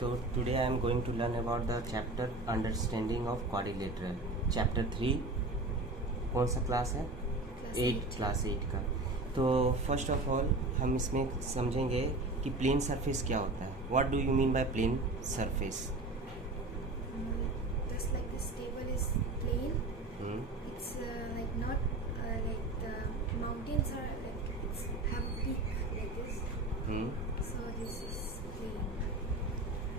So today I am going to learn about the chapter understanding of quadrilateral. Chapter 3 कौन सा class है? Class 8 का। तो first of all हम इसमें समझेंगे कि प्लेन सरफेस क्या होता है. What do you mean by plane surface? Just like this table is plain, it's like not like the mountains are like it's have peak like this. So this is plain.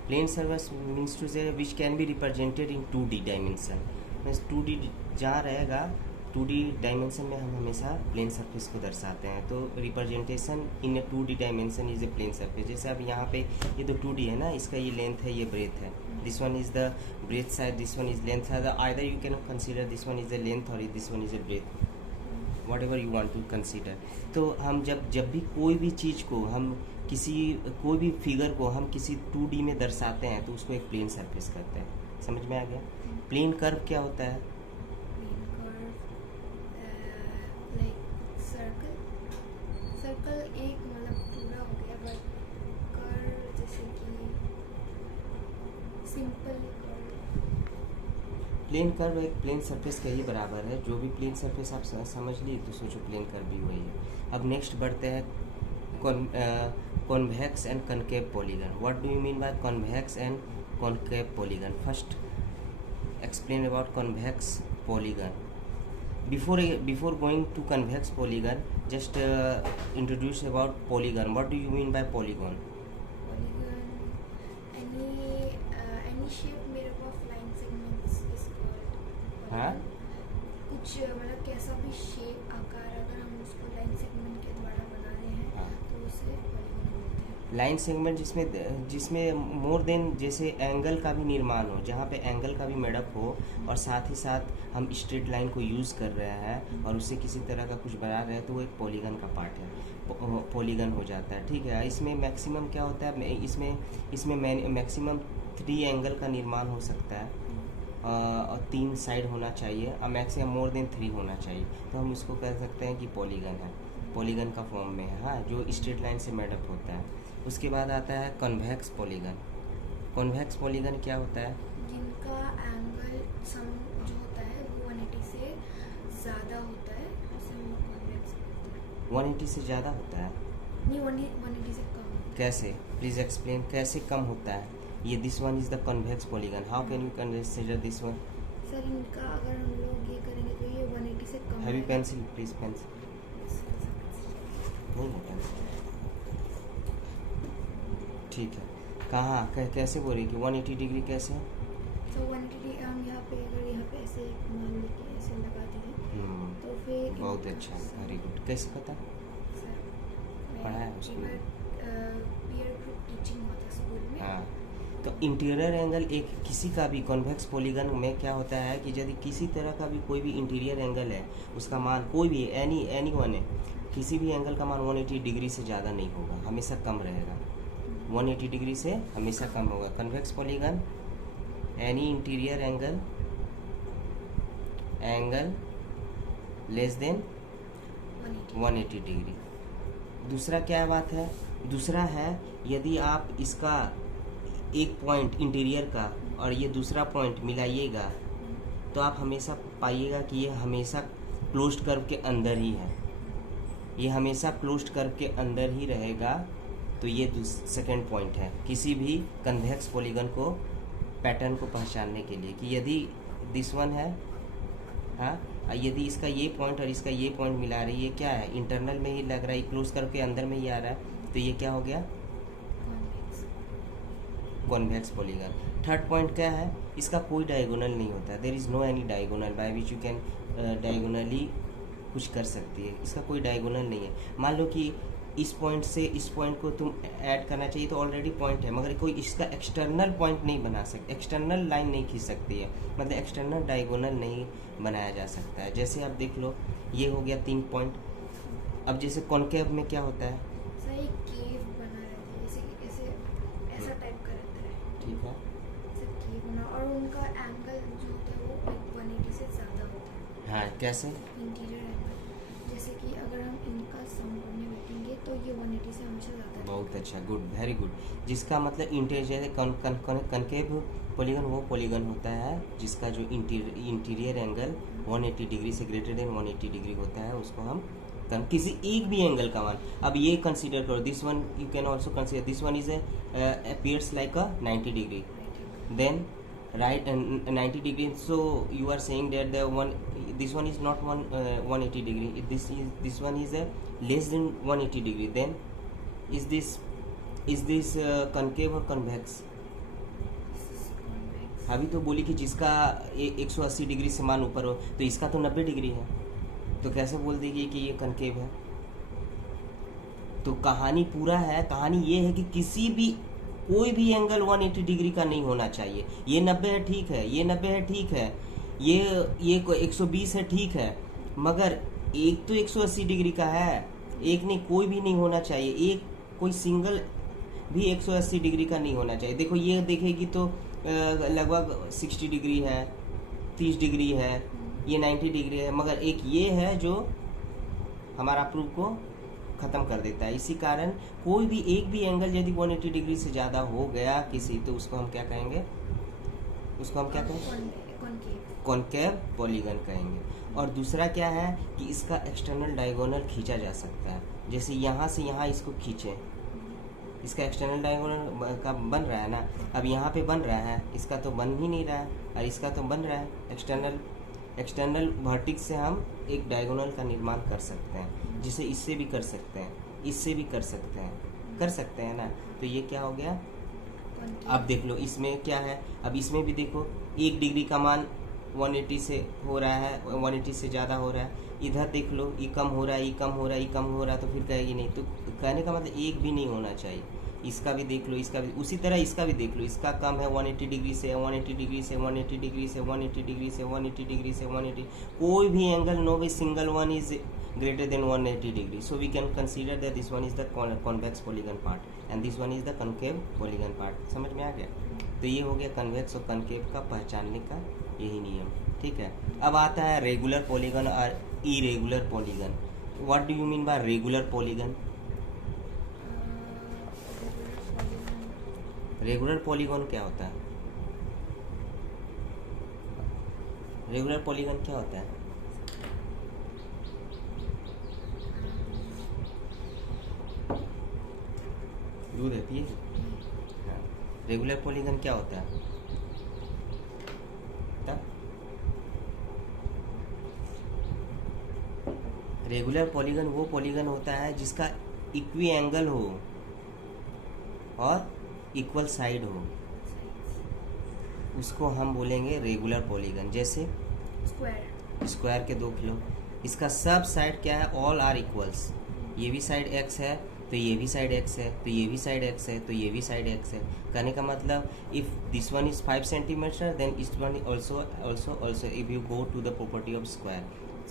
Plane surface means to say which can be represented in 2D dimension. Means 2D जहाँ रहेगा 2D dimension में हम हमेशा plane surface को दर्शाते हैं. तो representation in a 2D dimension is a plane surface. जैसे अब यहाँ पे ये तो 2D है ना, इसका ये लेंथ है, ये ब्रेथ है. This one is the breadth side, this one is length side. Either you can consider this one is a length और this one is a breadth, whatever you want to consider. तो हम जब भी कोई भी चीज़ को हम कोई भी फिगर को हम किसी 2D में दर्शाते हैं तो उसको एक प्लेन सरफेस कहते हैं. समझ में आ गया? प्लेन कर्व क्या होता है? Plain curve, like circle एक मतलब पूरा हो गया, but curve जैसे कि simple curve. प्लेन कर्व एक प्लेन सरफेस के ही बराबर है. जो भी प्लेन सरफेस आप समझ ली तो सोचो प्लेन कर्व भी वही है. अब नेक्स्ट बढ़ते हैं convex and concave polygon. What do you mean by convex and concave polygon? First explain about convex polygon. Before going to convex polygon, just introduce about polygon. What do you mean by polygon? Polygon, any shape made up of line segments is called polygon. हाँ? कुछ मतलब कैसा भी shape आकार अगर हम उसको line segment के द्वारा बना रहे हैं हाँ. तो उसे पॉलीगन बोलते हैं. लाइन सेगमेंट जिसमें मोर देन जैसे एंगल का भी निर्माण हो, जहाँ पे एंगल का भी मेडअप हो और साथ ही साथ हम स्ट्रेट लाइन को यूज़ कर रहे हैं और उससे किसी तरह का कुछ बना रहे हैं तो वो एक पॉलीगन का पार्ट है, पॉलीगन हो जाता है. ठीक है. इसमें मैक्सिमम क्या होता है, इसमें मैक्सिमम 3 एंगल का निर्माण हो सकता है और 3 साइड होना चाहिए और मैक्सिमम मोर देन 3 होना चाहिए. तो हम उसको कह सकते हैं कि पॉलीगन है, पॉलीगन का फॉर्म में है. हाँ, जो स्ट्रेट लाइन से मेडअप होता है. उसके बाद आता है कॉन्वेक्स पॉलीगन. कॉन्वेक्स पॉलीगन क्या होता है? जिनका एंगल सम जो होता है वो 180 से ज़्यादा होता है, उसे हम कॉन्वेक्स बोलते हैं. 180 से ज़्यादा होता है? नहीं, 180 से कम. कैसे? Please explain. कैसे कम होता है? ये this one is the convex polygon. How can you consider this one? Sir इनका अगर हम लोग ये करेंगे तो ये 180 से कम हैव यू है. पेंसिल? Please pencil. नहीं है पेंसिल. ठीक है. कहाँ कैसे बोल रही कि 180 डिग्री कैसे? तो 180 हम यहाँ पे ऐसे मान लेके ऐसे लगा दिए तो फिर बहुत अच्छा, वेरी गुड. कैसे पता? सर पढ़ा है उसमें? पीयर ग्रुप टीचिंग होता है स्कूल में. हाँ. तो इंटीरियर एंगल एक किसी का भी कॉन्वेक्स पॉलीगन में क्या होता है कि यदि किसी तरह का भी कोई भी इंटीरियर एंगल है, उसका मान कोई भी एनी वन है, किसी भी एंगल का मान 180 डिग्री से ज़्यादा नहीं होगा, हमेशा कम रहेगा. 180 डिग्री से हमेशा कम होगा. Convex polygon any interior angle less than 180 degree. दूसरा क्या बात है? दूसरा है यदि आप इसका एक पॉइंट इंटीरियर का और ये दूसरा पॉइंट मिलाइएगा तो आप हमेशा पाइएगा कि ये हमेशा क्लोज्ड कर्व के अंदर ही है, ये हमेशा क्लोज्ड कर्व के अंदर ही रहेगा. तो ये सेकेंड पॉइंट है किसी भी कन्वेक्स पॉलीगन को पैटर्न को पहचानने के लिए कि यदि दिस वन है, हाँ, यदि इसका ये पॉइंट और इसका ये पॉइंट मिला रही है, क्या है, इंटरनल में ही लग रहा है, क्लोज कर्व के अंदर में ही आ रहा है, तो ये क्या हो गया? Convex polygon. थर्ड पॉइंट क्या है? इसका कोई डायगोनल नहीं होता. There is no any diagonal by which you can diagonally कुछ कर सकती है. इसका कोई डायगोनल नहीं है. मान लो कि इस पॉइंट से इस पॉइंट को तुम ऐड करना चाहिए तो ऑलरेडी पॉइंट है, मगर कोई इसका एक्सटर्नल पॉइंट नहीं बना सकते, एक्सटर्नल लाइन नहीं खींच सकती है, मतलब एक्सटर्नल डायगोनल नहीं बनाया जा सकता है. जैसे आप देख लो, ये हो गया 3 पॉइंट. अब जैसे कॉन्केव में क्या होता है? सर एक केव बना रहता है, ऐसे ऐसा टाइप का रहता है. ठीक है. ऐसे केव बना और उनका एंगल जो होता है वो 180 से ज़्यादा होता है. हाँ, कैसे? इंटीरियर एंगल जैसे कि अगर हम इनका सम करने बैठेंगे तो ये 180 से हमेशा ज़्यादा है। बहुत अच्छा, गुड, वेरी गुड। जिसका मतलब इंटीरियर कनकेव पॉलीगन वो पॉलीगन होता है जिसका जो इंटीरियर एंगल 180 डिग्री से ग्रेटर देन 180 डिग्री होता है, उसको हम किसी एक भी एंगल का मान, अब ये कंसीडर करो, this one you can also consider, this one is appears like a 90 degree, then right, and 90 degree, so you are saying that this one is not 180 degree, this one is less than 180 degree, then is this concave or convex? अभी तो बोली कि जिसका 180 degree से मान ऊपर हो, तो इसका तो 90 डिग्री है, तो कैसे बोल देगी कि ये कनकेव है? तो कहानी पूरा है, कहानी ये है कि कोई भी एंगल 180 डिग्री का नहीं होना चाहिए। ये 90 है ठीक है, ये 90 है ठीक है, ये 120 है ठीक है, मगर एक तो 180 डिग्री का है, एक नहीं, कोई भी नहीं होना चाहिए, एक कोई सिंगल भी 180 डिग्री का नहीं होना चाहिए। देखो ये देखेगी तो लगभग 60 डिग्री है, 30 डिग्री है, ये 90 डिग्री है, मगर एक ये है जो हमारा प्रूफ को ख़त्म कर देता है। इसी कारण कोई भी एक भी एंगल यदि 180 डिग्री से ज़्यादा हो गया किसी, तो उसको हम क्या कहेंगे? उसको हम क्या कहेंगे? कॉनकेव पॉलीगन कहेंगे। और दूसरा क्या है कि इसका एक्सटर्नल डायगोनल खींचा जा सकता है, जैसे यहाँ से यहाँ इसको खींचें, इसका एक्सटर्नल डायगोनल का बन रहा है ना, अब यहाँ पे बन रहा है, इसका तो बन ही नहीं रहा है, और इसका तो बन रहा है। एक्सटर्नल वर्टेक्स से हम एक डायगोनल का निर्माण कर सकते हैं, जिसे इससे भी कर सकते हैं, इससे भी कर सकते हैं ना। तो ये क्या हो गया? अब देख लो इसमें क्या है, अब इसमें भी देखो 1 डिग्री का मान 180 से हो रहा है, 180 से ज़्यादा हो रहा है, इधर देख लो ये कम हो रहा है, ये कम हो रहा है, ये कम हो रहा है, तो फिर कहेगी नहीं, तो कहने का मतलब एक भी नहीं होना चाहिए। इसका भी देख लो, इसका भी उसी तरह, इसका भी देख लो, इसका कम है 180 डिग्री से, 180 डिग्री से, 180 डिग्री से, 180 डिग्री से, 180 डिग्री से, 180, कोई भी angle, no way single one is greater than 180 degree, so we can consider that this one is the convex polygon part and this one is the concave polygon part। समझ में आ गया? तो ये हो गया कन्वेक्स और कनकेव का पहचानने का यही नियम, ठीक है। अब आता है रेगुलर पॉलीगन और irregular polygon. What do you mean by regular polygon? Regular polygon क्या होता है? रेगुलर पॉलीगन क्या होता है? दूध है, पिए। हाँ, रेगुलर पॉलीगन क्या होता है? रेगुलर पॉलीगन वो पॉलीगन होता है जिसका इक्वी एंगल हो और इक्वल साइड हो, उसको हम बोलेंगे रेगुलर पॉलीगन। जैसे स्क्वायर के 2 किलो, इसका सब साइड क्या है? All are equals. ये भी साइड एक्स है तो ये भी साइड एक्स है, तो ये भी साइड एक्स है, तो ये भी साइड एक्स है। कहने का मतलब if this one is 5 centimetre then इस one also if you go to the property of square,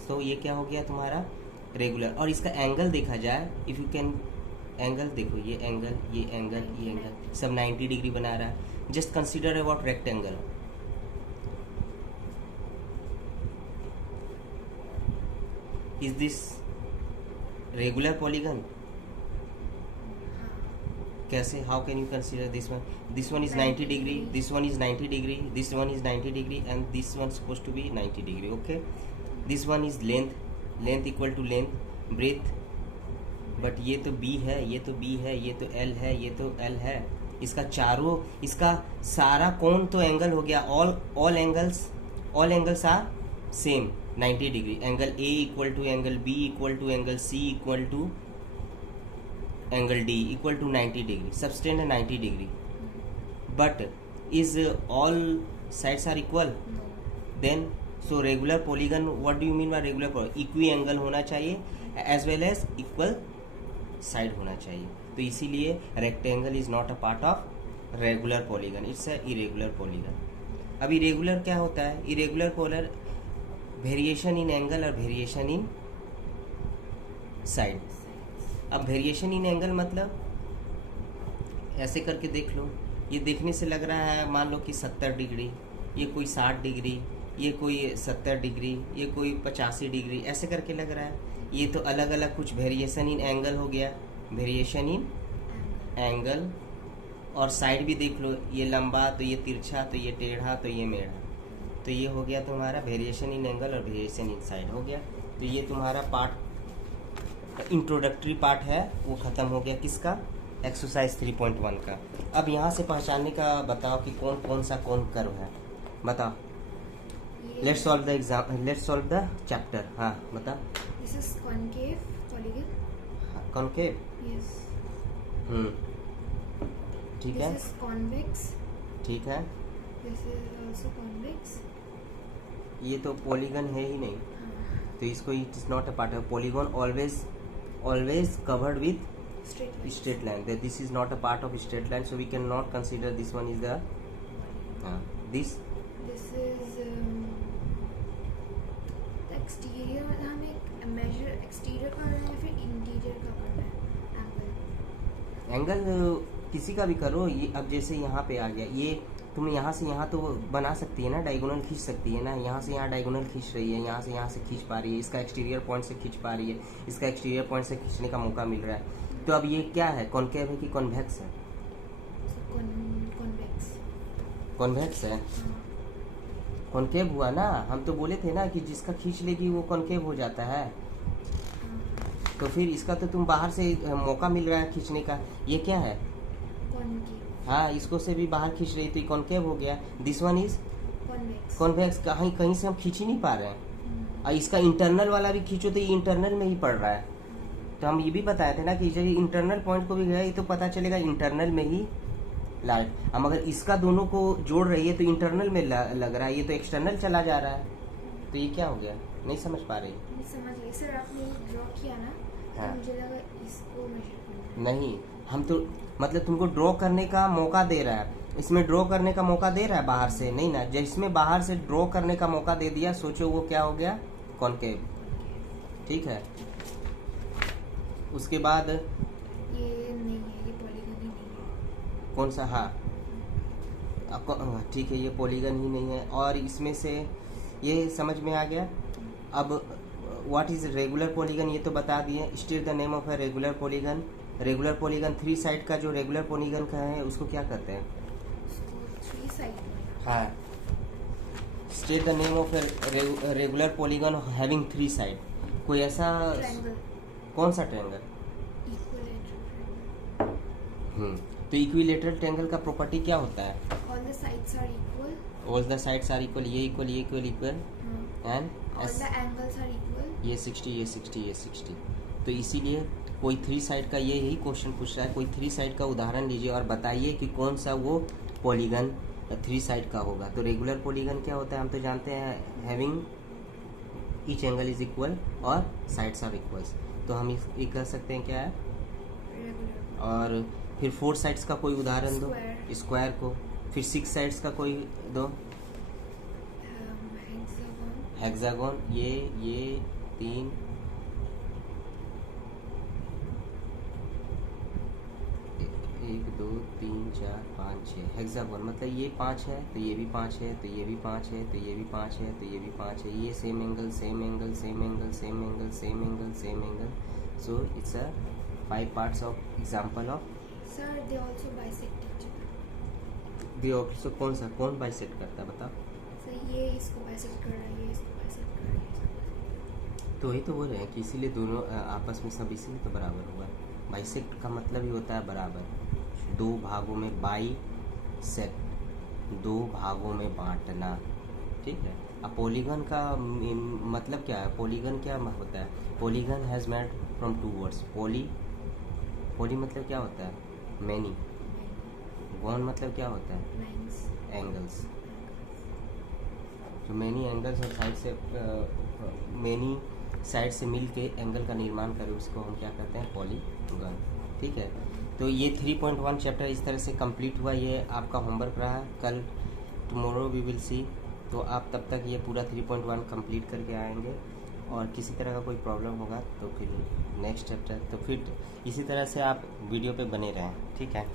तो ये क्या हो गया तुम्हारा? रेगुलर। और इसका एंगल देखा जाए, इफ यू कैन एंगल देखो, ये एंगल, ये एंगल, ये एंगल सब 90 डिग्री बना रहा है। Just consider about rectangle, is this regular polygon? कैसे? How can you consider this one? This one is 90 degree, this one is 90 degree, this one is 90 degree and this one suppose to be 90 degree, okay. This one is length equal to length, breadth, but ये तो b है, ये तो b है, ये तो l है, ये तो l है। इसका सारा कोण तो एंगल हो गया, all angles are same 90 degree. Angle a equal to angle b equal to angle c equal to angle d equal to 90 degree, subtend है 90 degree, but is all sides are equal? Then so regular polygon, what do you mean by regular polygon? Equi angle होना चाहिए as well as equal side होना चाहिए। तो इसीलिए rectangle is not a part of regular polygon, it's a irregular polygon. अब irregular क्या होता है? Irregular polar variation in angle और वेरिएशन इन साइड। अब वेरिएशन इन एंगल मतलब ऐसे करके देख लो, ये देखने से लग रहा है मान लो कि 70 डिग्री, ये कोई 60 डिग्री, ये कोई 70 डिग्री, ये कोई 85 डिग्री, ऐसे करके लग रहा है। ये तो अलग अलग कुछ वेरिएशन इन एंगल हो गया, वेरिएशन इन एंगल। और साइड भी देख लो, ये लंबा तो ये तिरछा तो ये टेढ़ा तो ये मेढ़ा, तो ये हो गया तुम्हारा वेरिएशन इन एंगल और वेरिएशन इन साइड हो गया। तो ये तुम्हारा पार्ट इंट्रोडक्टरी पार्ट है वो ख़त्म हो गया, किसका, एक्सरसाइज 3.1 का। अब यहाँ से पहचानने का बताओ कि कौन कौन सा कौन कर्व है, बताओ। Let's solve the exam, let's solve the chapter. हाँ बता। This is concave polygon. Concave, Yes. ठीक है, This is convex. ठीक है। This is also convex. ये तो पॉलीगन है ही नहीं, तो इसको it is not a part of polygon, always covered with Straight line. straight line. That this is not a part of straight line, so we cannot consider this one is the this This is the exterior. हमें measure exterior का करना है फिर interior का करना है angle. Angle किसी का भी करो। ये अब जैसे यहाँ पे आ गया, ये तुम यहाँ से यहाँ तो बना सकती है ना, डायगोनल खींच सकती है ना, यहाँ से यहाँ डायगोनल खींच रही है, यहाँ से खींच पा रही है, इसका एक्सटीरियर पॉइंट से खींच पा रही है, इसका एक्सटीरियर पॉइंट से खींचने का मौका मिल रहा है। तो अब ये क्या है, कॉनकेव है कि कॉन्वेक्स है? So convex. कॉन्वेक्स है, कॉनकेव हुआ ना। हम तो बोले थे ना कि जिसका खींच लेगी वो कॉनकेव हो जाता है। तो फिर इसका तो तुम बाहर से मौका मिल रहा है खींचने का, ये क्या है, Concave. हाँ इसको से भी बाहर खींच रही तो ये कॉनकेव हो गया। This one is Convex. Convex, कहीं से हम खींच ही नहीं पा रहे हैं। और इसका इंटरनल वाला भी खींचो तो ये इंटरनल में ही पड़ रहा है। तो हम ये भी बताए थे ना कि जब इंटरनल पॉइंट को भी गया ये तो पता चलेगा इंटरनल में ही लाइट। हम अगर इसका दोनों को जोड़ रही है तो इंटरनल में लग रहा है, ये तो एक्सटर्नल चला जा रहा है। तो ये क्या हो गया, नहीं समझ पा रही? नहीं समझ गई सर, आपने ड्रॉ किया ना, हाँ। तो मुझे लगा इसको मेजर करना है। नहीं, हम तो मतलब तुमको ड्रॉ करने का मौका दे रहा है, इसमें ड्रॉ करने का मौका दे रहा है बाहर से नहीं ना। जिसमें बाहर से ड्रॉ करने का मौका दे दिया, सोचो वो क्या हो गया, कॉनकेव। ठीक है, उसके बाद ये नहीं है, ये पॉलीगन ही नहीं है। कौन सा, हाँ ठीक है, ये पॉलीगन ही नहीं है। और इसमें से ये समझ में आ गया। अब व्हाट इज रेगुलर पॉलीगन ये तो बता दिए। State the name of a regular polygon. Regular polygon 3 side का जो रेगुलर पॉलीगन का है उसको क्या कहते हैं? उसको 3 साइड में। हाँ, state the name of a regular polygon having 3 side. कोई ऐसा ट्रायंगल। कौन सा ट्रायंगल? इक्विलेटरल। तो इक्विलेटरल ट्रायंगल का प्रॉपर्टी क्या होता है? All the sides are equal. All the sides are equal, ये इक्वल ये equal equal and all the angles are equal. ये 60 ये 60 ये 60। तो इसीलिए कोई 3 साइड का ये यही क्वेश्चन पूछ रहा है, कोई 3 साइड का उदाहरण लीजिए और बताइए कि कौन सा वो पॉलीगन 3 साइड का होगा। तो रेगुलर पॉलीगन क्या होता है, हम तो जानते हैं having each angle is equal और साइड्स आर इक्वल्स। तो हम ये कह सकते हैं क्या है। रेगुलर। और फिर 4 साइड्स का कोई उदाहरण दो, Square। स्क्वायर को। फिर 6 साइड्स का कोई दो, हेक्सागन। हेक्सागोन। ये 3 1 2 3 4 5 6 हेक्सागोन। मतलब ये 5 है तो ये भी 5 है, तो ये भी 5 है, तो ये भी 5 है, तो ये भी 5 है। ये same angle same angle same angle same angle same angle same angle. So it's a 5 parts of example of. Sir they also bisect each other. The also कौन बाइसेक्ट करता है बताओ? सर ये इसको बाइसेक्ट कर रहा है, ये इसको बाइसेक्ट कर रहा है। तो वही तो बोल रहे हैं कि इसीलिए दोनों आपस में सब इसीलिए तो बराबर हुआ। बाइसेक्ट का मतलब ही होता है बराबर, 2 भागों में बाइसेक्ट, 2 भागों में बांटना। ठीक है। अब पॉलीगन का मतलब क्या है, पॉलीगन क्या होता है? Polygon has made from 2 words. Poly मतलब क्या होता है, मैनी। गॉन मतलब क्या होता है, लाइंस। एंगल्स। जो मैनी एंगल्स और साइड से मैनी साइड से मिल के एंगल का निर्माण करे उसको हम क्या कहते हैं, पॉलीगन। ठीक है। तो ये 3.1 चैप्टर इस तरह से कंप्लीट हुआ। ये आपका होमवर्क रहा। कल टुमारो वी विल सी। तो आप तब तक ये पूरा 3.1 कंप्लीट करके आएंगे। और किसी तरह का कोई प्रॉब्लम होगा तो फिर नेक्स्ट चैप्टर, तो फिर इसी तरह से आप वीडियो पे बने रहें। ठीक है।